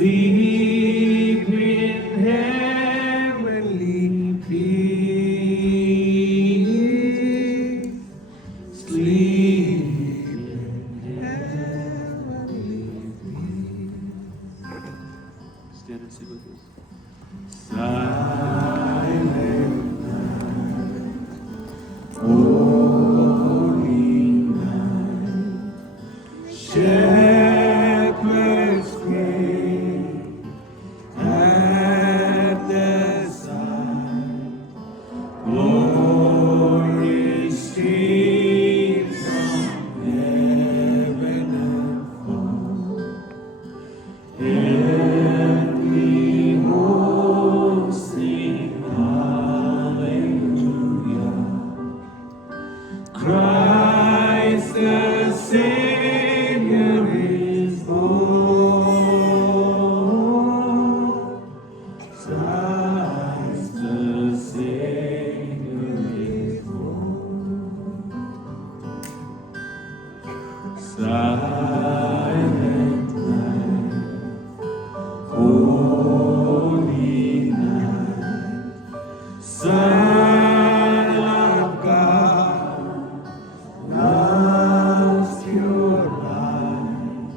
Sleep in heavenly peace. Sleep in heavenly peace. Stand and sing with us. Silent night, holy night, shepherds pray at the side, glory streams from heaven and fall, heavenly hosts sing hallelujah. Christ the Savior is born. Christ the Savior is born. Silent night, holy night, Son of God, love's pure light,